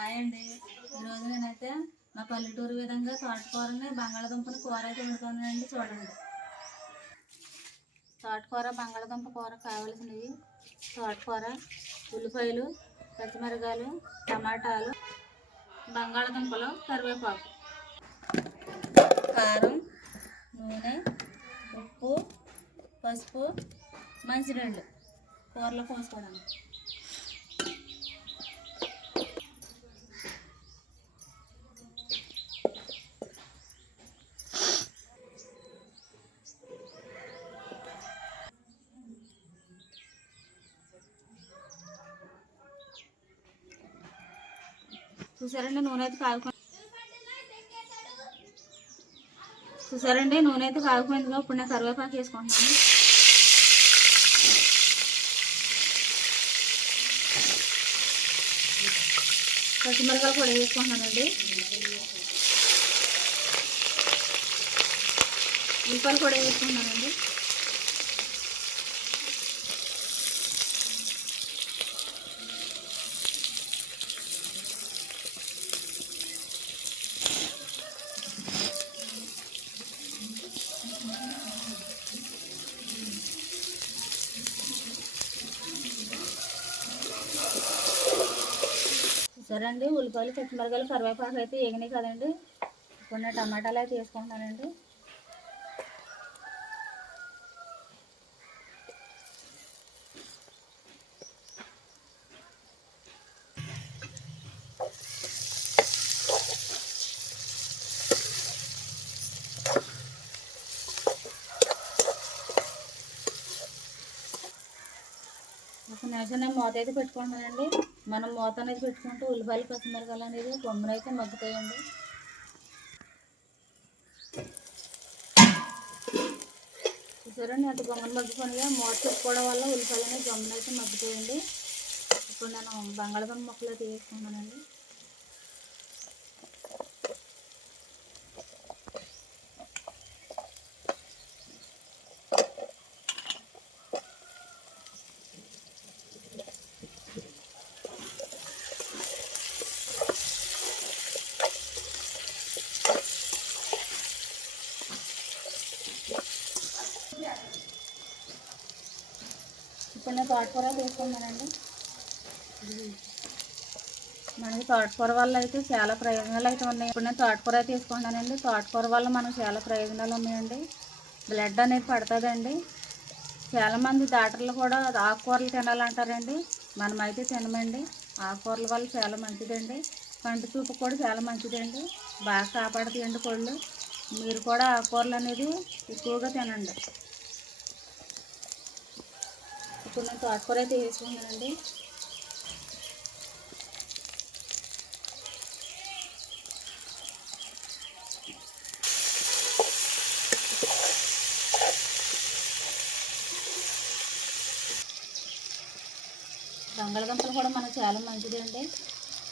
Hi అండి. ఈరోజు నేనైతే మా పల్లెటూరు విధంగా తోటకూరని బంగాళదుంపని కూర అయితే వండుతున్నానండి చూడండి. తోటకూర బంగాళదుంప కూర కావాల్సినవి తోటకూర ఉల్లిపాయలు పచ్చిమిరకాయలు టమాటాలు బంగాళదుంపలు కరివేపాకు కారం నూనె ఉప్పు పసుపు మంచినీళ్ళు కూరలో పోసుకోవడానికి. చూసారండి నూనె అయితే కాగుకొని చూసారండి నూనె అయితే కాగిపోయిందిగా ఇప్పుడు నేను కరివేపాకు వేసుకుంటున్నాను. పచ్చిమిరకాయలు కూడా వేసుకుంటున్నానండి. ఉల్లిపాయలు కూడా వేసుకుంటున్నానండి. సరేండి ఉల్లిపాయలు పచ్చిమిరకాయలు కరివేపాకు అయితే వేగినాయి కదండి. ఇప్పుడు టమాటాలు అయితే వేసుకుంటున్నానండి ఒక నిమిషం నేను మూత అయితే పెట్టుకుంటున్నానండి మనం మూత అనేది పెట్టుకుంటూ ఉల్లిపాయలు పచ్చిమిరకాయలు అనేది కొమ్మలు అయితే మగ్గుతాయండి. చూసారండి అంత బొమ్మలు మగ్గిపోయినాయి మూత పెట్టుకోవడం వల్ల ఉల్లిపాయలు అనేది బొమ్మలు అయితే మగ్గుతాయండి. ఇప్పుడు నేను బంగాళదుంప ముక్కలు అయితే వేసుకుంటానండి చిన్న నేను తోటకూర తీసుకున్నానండి మనకి తోటకూర వల్ల అయితే చాలా ప్రయోజనాలు అయితే ఉన్నాయి. ఇప్పుడు నేను తోటకూర తీసుకుంటానండి. తోటకూర వల్ల మనకు చాలా ప్రయోజనాలు ఉన్నాయండి. బ్లడ్ అనేది పడుతుందండి. చాలామంది డాక్టర్లు కూడా ఆకుకూరలు తినాలంటారండి. మనమైతే తినమండి. ఆకుకూరల వల్ల చాలా మంచిదండి. కంటి చూపు కూడా చాలా మంచిదండి. బాగా కాపాడుతాయండి కోళ్ళు. మీరు కూడా ఆకుకూరలు అనేది ఎక్కువగా తినండి. ఇప్పుడు నేను తోటకూర అయితే వేసుకున్నానండి బంగాళదుంపలు కూడా మనకు చాలా మంచిదండి.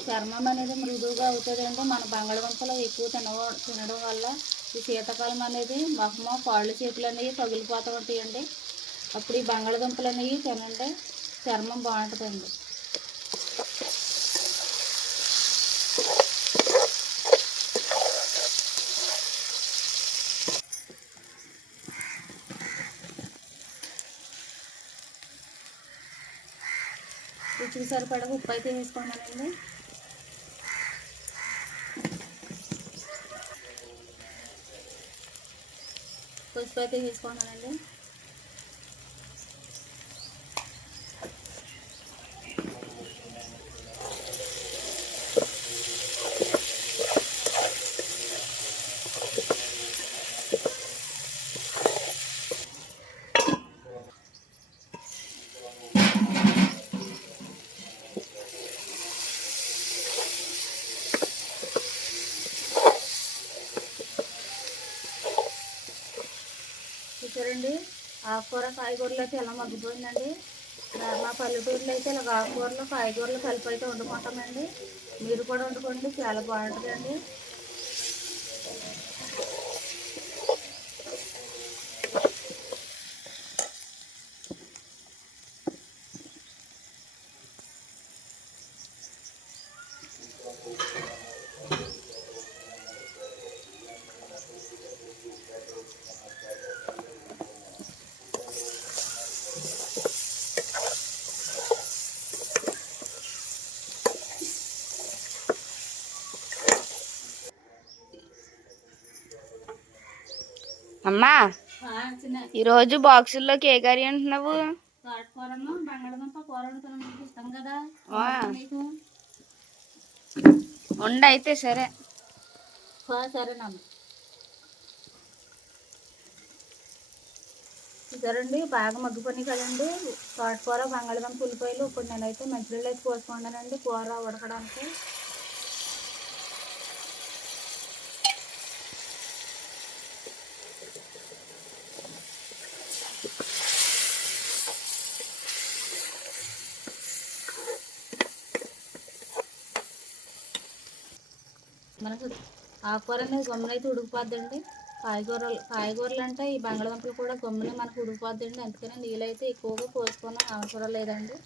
చర్మం అనేది మృదువుగా అవుతుందండి మన బంగాళదుంపలు ఎక్కువ తిన తినడం వల్ల ఈ శీతాకాలం అనేది మొహము కాళ్ళు చేతులు అనేవి పగిలిపోతూ ఉంటాయండి. అప్పుడు ఈ బంగాళదుంపలు అనేవి తినండి చర్మం బాగుంటుందండి. రుచికి సరిపడా ఉప్పు అయితే వేసుకున్నానండి పసుపు అయితే వేసుకున్నానండి చూసారండి ఆకుకూర కాయగూరలు అయితే ఎలా మగ్గిపోయిందండి మా పల్లెటూరులో అయితే ఇలా ఆకుకూరలు కాయగూరలు కలిపి అయితే వండుకుంటామండి. మీరు కూడా వండుకోండి చాలా బాగుంటుందండి. అమ్మా ఈరోజు బాక్సుల్లోకి ఏ కర్రీ అంటున్నావు? ఉండ అయితే సరే. చూసారండి బాగా మగ్గిపోయినాయి కదండి. తోటకూర బంగాళదుంప ఉల్లిపాయలు ఇప్పుడు నేనైతే మంచినీళ్ళు అయితే పోసుకున్నానండి కూర ఉడకడానికి మనకు ఆకుకూర అనేది గమ్మునైతే ఉడికిపోద్దండి. కాయగూరలు కాయగూరలు అంటే ఈ బంగాళదుంపలు కూడా గమ్మున మనకు ఉడికిపోద్దండి. అందుకని నీళ్ళు అయితే ఎక్కువగా పోసుకోవడం అవసరం లేదండి.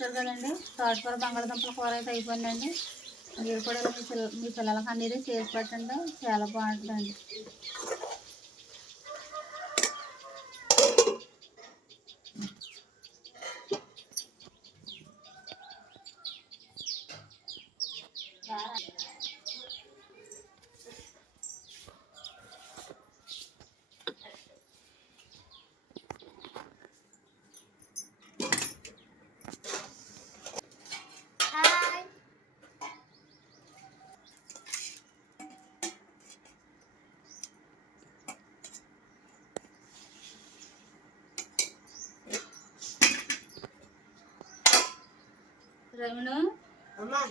చూశారు కదండి. తోటకూర బంగాళదుంపల కూర అయితే అయిపోయిందండి. మీరు కూడా మీ పిల్ల మీ పిల్లలకి అనేది చేసి పెట్టండి. చాలా బాగుంటుందండి. అమ్మా.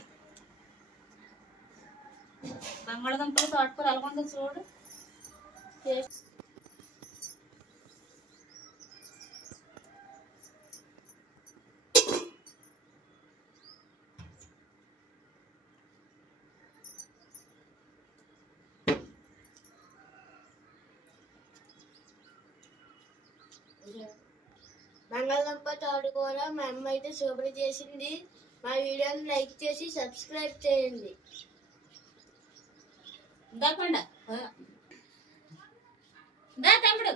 బంగాళదుంపలు తోటకూర ఎలాగుందో చూడు. బంగాళదుంప తోటకూర మా అమ్మ అయితే సూపర్ చేసింది. మా వీడియోని లైక్ చేసి సబ్స్క్రైబ్ చేయండి. ఇందాకండ ఇందా తమ్ముడు.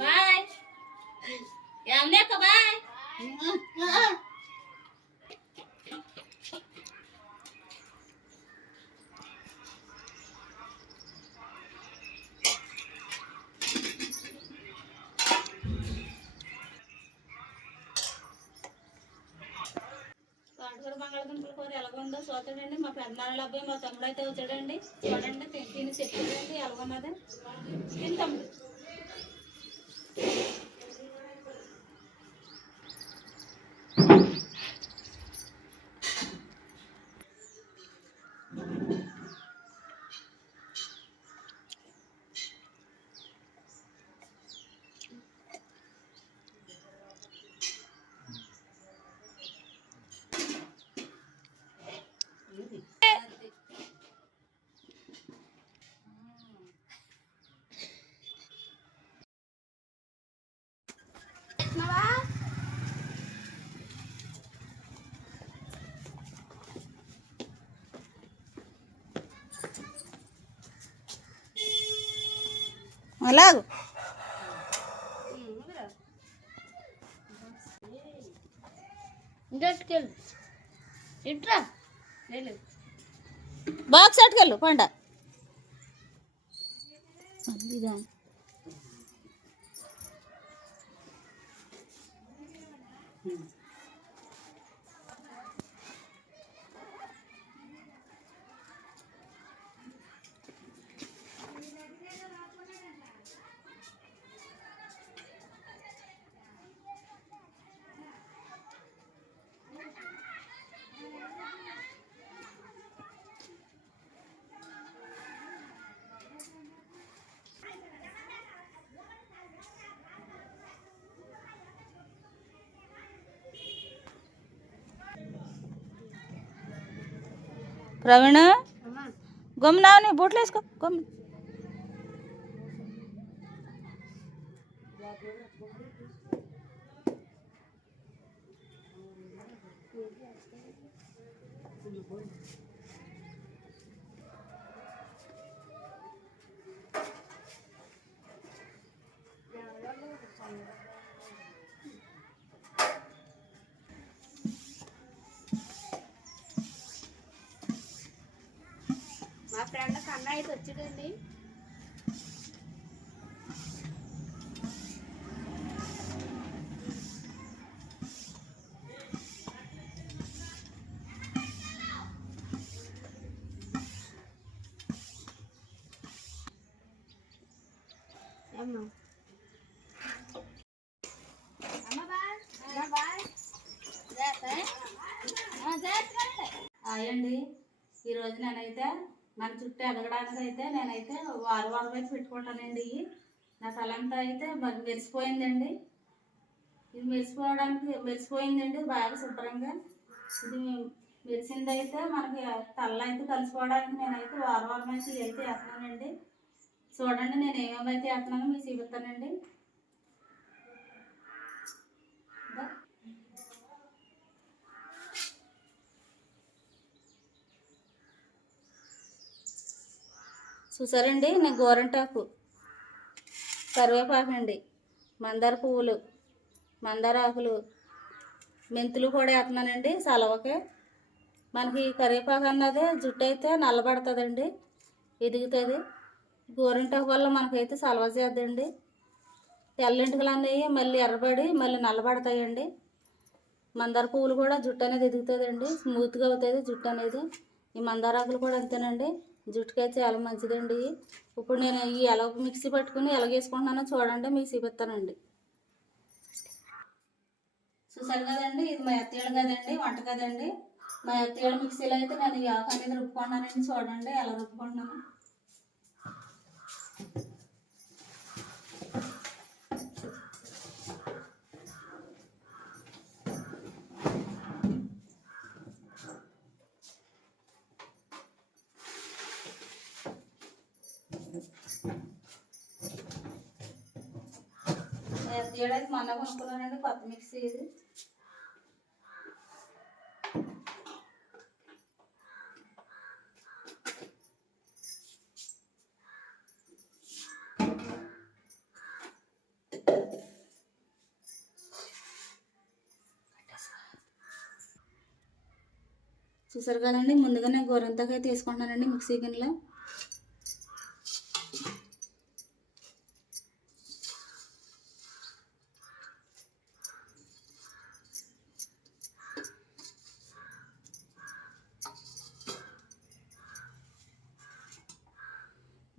బాయ్. ఏమన్నాక బాయ్ తోటకూర బంగాళదుంపల ఉందో చూస్తాడండి. మా పెద్దనాన్న అబ్బాయి మా తమ్ముడు అయితే వచ్చాడండి. చూడండి తిని తిని చెప్పాడండి ఎలాగున్నది? తిని తమ్ముడు అలాగు. బాక్స్ అట్టుకెళ్ళు పండ. ప్రవీణ్ అమ్మా గమ్మునావు నీ బూట్లు వేసుకో గమ్ము ఫ్రెండ్ కన్నా అయితే వచ్చిందండి అయితే నేనైతే వారం వారం అయితే పెట్టుకుంటానండి. ఇవి నా తలంతా అయితే మరి మెరిసిపోయిందండి. ఇది మెరిసిపోవడానికి మెరిసిపోయిందండి బాగా శుభ్రంగా. ఇది మెరిసింది అయితే మనకి తల్ల అయితే కలిసిపోవడానికి నేనైతే వారం వారం అయితే అయితే వేస్తున్నానండి. చూడండి నేను ఏమేమి అయితే వేస్తున్నానో మీకు చూపిస్తానండి దా. చూసారండి? నా గోరంటాకు. కరివేపాకు అండి మందార పువ్వులు మందార ఆకులు మెంతులు కూడా వేస్తున్నానండి సలవకే. మనకి కరివేపాకు అన్నది జుట్టు అయితే నల్లబడుతుందండి ఎదుగుతుంది. గోరింటాకు వల్ల మనకైతే సలవ చేద్దండి. తెల్లంటికలు అనేవి మళ్ళీ ఎర్రబడి మళ్ళీ నల్లబడతాయండి. మందార పువ్వులు కూడా జుట్టు అనేది ఎదుగుతుందండి. స్మూత్గా అవుతుంది జుట్టు అనేది. ఈ మందారాకులు కూడా అంతేనండి. జుట్టుకైతే చాలా మంచిదండి. ఇప్పుడు నేను ఈ ఎలా మిక్సీ పట్టుకుని ఎలాగేసుకుంటున్నానో చూడండి మీకు చూపిస్తానండి. చూసారు కదండి ఇది మా అత్తయ్యలు కదండి వంట కదండి. మా అత్తయ్యల మిక్సీలో అయితే నేను ఈ ఆకు అనేది చూడండి ఎలా రుబ్బుకుంటున్నాను. తీయడానికి మొన్న కొనుక్కున్నానండి కొత్త మిక్సీ ఇది. చూసారు కదండి ముందుగా నేను గోరంతకాయ తీసుకుంటున్నానండి మిక్సీ గిన్నెలో.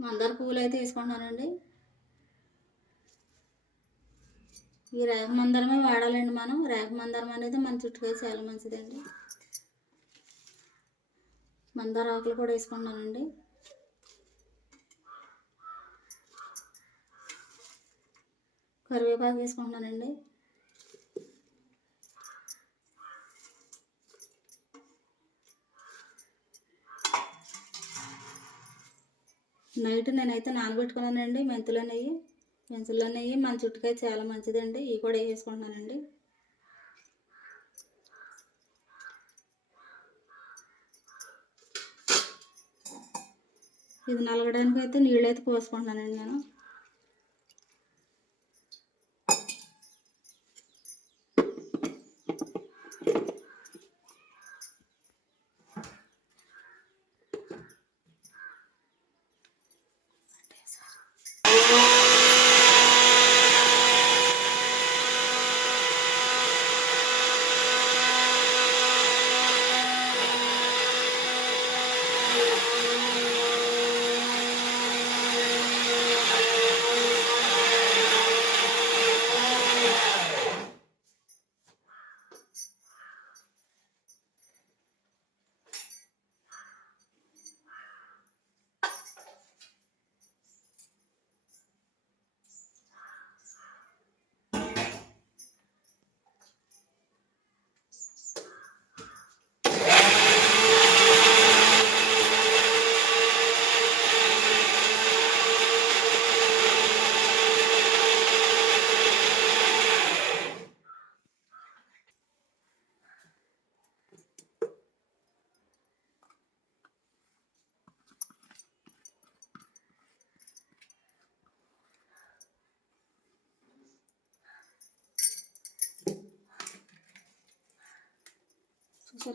మందార పువ్వులు అయితే వేసుకుంటున్నానండి ఈ రేఖ మందారమే వాడాలండి మనం. రేఖ మందారం అనేది మన చుట్టుకే చాలా మంచిదండి. మందార ఆకులు కూడా వేసుకుంటున్నానండి. కరివేపాకు వేసుకుంటున్నానండి. నైట్ నేనైతే నానబెట్టుకున్నానండి మెంతులు నెయ్యి మెంతులు నెయ్యి మన చుట్టుకాయ చాలా మంచిదండి. ఇవి కూడా వేసుకుంటున్నానండి. ఇది నలగడానికి అయితే నీళ్ళు అయితే పోసుకుంటున్నానండి నేను.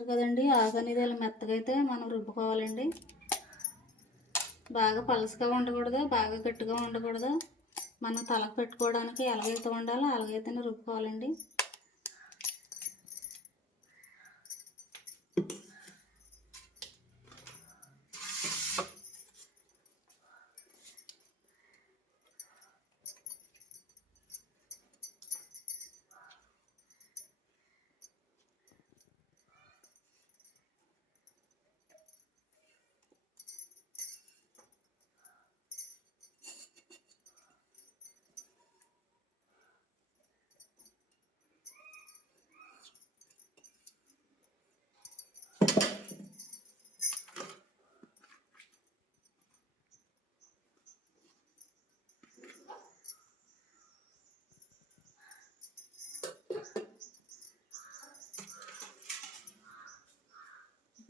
చూసారు కదండి. ఆకు అనేది ఇలా మెత్తగా అయితే మనం రుబ్బుకోవాలండి. బాగా పలసగా ఉండకూడదు బాగా గట్టిగా ఉండకూడదు. మనం తలకు పెట్టుకోవడానికి ఎలాగైతే ఉండాలో అలాగైతేనే రుబ్బుకోవాలండి.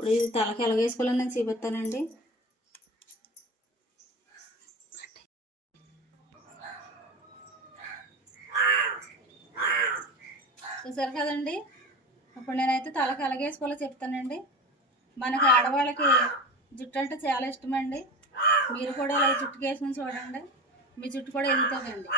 ఇప్పుడు ఇది తలకి ఎలాగేసుకోవాలని నేను చూపిస్తానండి. చూసారు కదండి? ఇప్పుడు నేనైతే తలకి ఎలాగేసుకోవాలో చెప్తానండి. మనకి ఆడవాళ్ళకి జుట్టు అంటే చాలా ఇష్టమండి. మీరు కూడా ఇలా జుట్టుకేసుకుని చూడండి. మీ జుట్టు కూడా ఎదుగుతుందండి.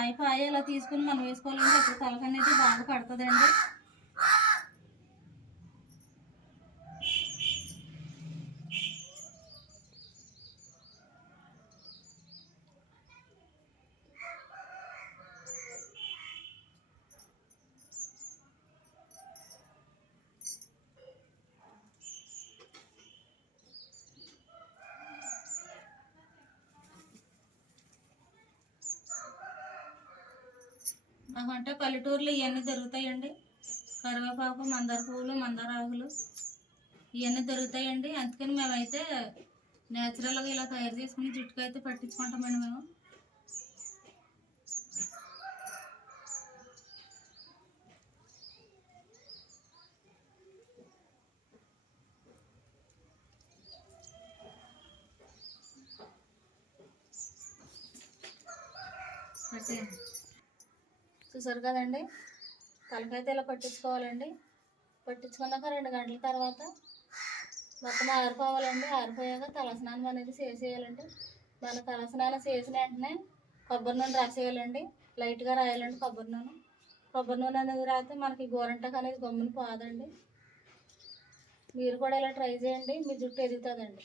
కాయ పాయ ఇలా తీసుకుని మనం వేసుకోవాలంటే అప్పుడు తలక అనేది బాగా పడుతుందండి. అంటే పల్లెటూరులో ఇవన్నీ దొరుకుతాయండి కరివేపాకు మందార పువ్వులు మందార ఆకులు ఇవన్నీ దొరుకుతాయండి అందుకని మేమైతే నేచురల్గా ఇలా తయారు చేసుకుని జుట్టుకు అయితే పట్టించుకుంటామండి మేము. పట్టేయండి. చూసారు కదండి తలకైతే ఇలా పట్టించుకోవాలండి. పట్టించుకున్నాక రెండు గంటల తర్వాత మొత్తం ఆరిపోవాలండి. ఆరిపోయాక తలస్నానం అనేది చేసేయాలండి. మన తలస్నానం చేసిన వెంటనే కొబ్బరి నూనె రాసేయాలండి. లైట్గా రాయాలండి కొబ్బరి నూనె. కొబ్బరి నూనె అనేది రాస్తే మనకి గోరంటకు అనేది గమ్మున పోదండి. మీరు కూడా ఇలా ట్రై చేయండి. మీ జుట్టు ఎదుగుతుందండి.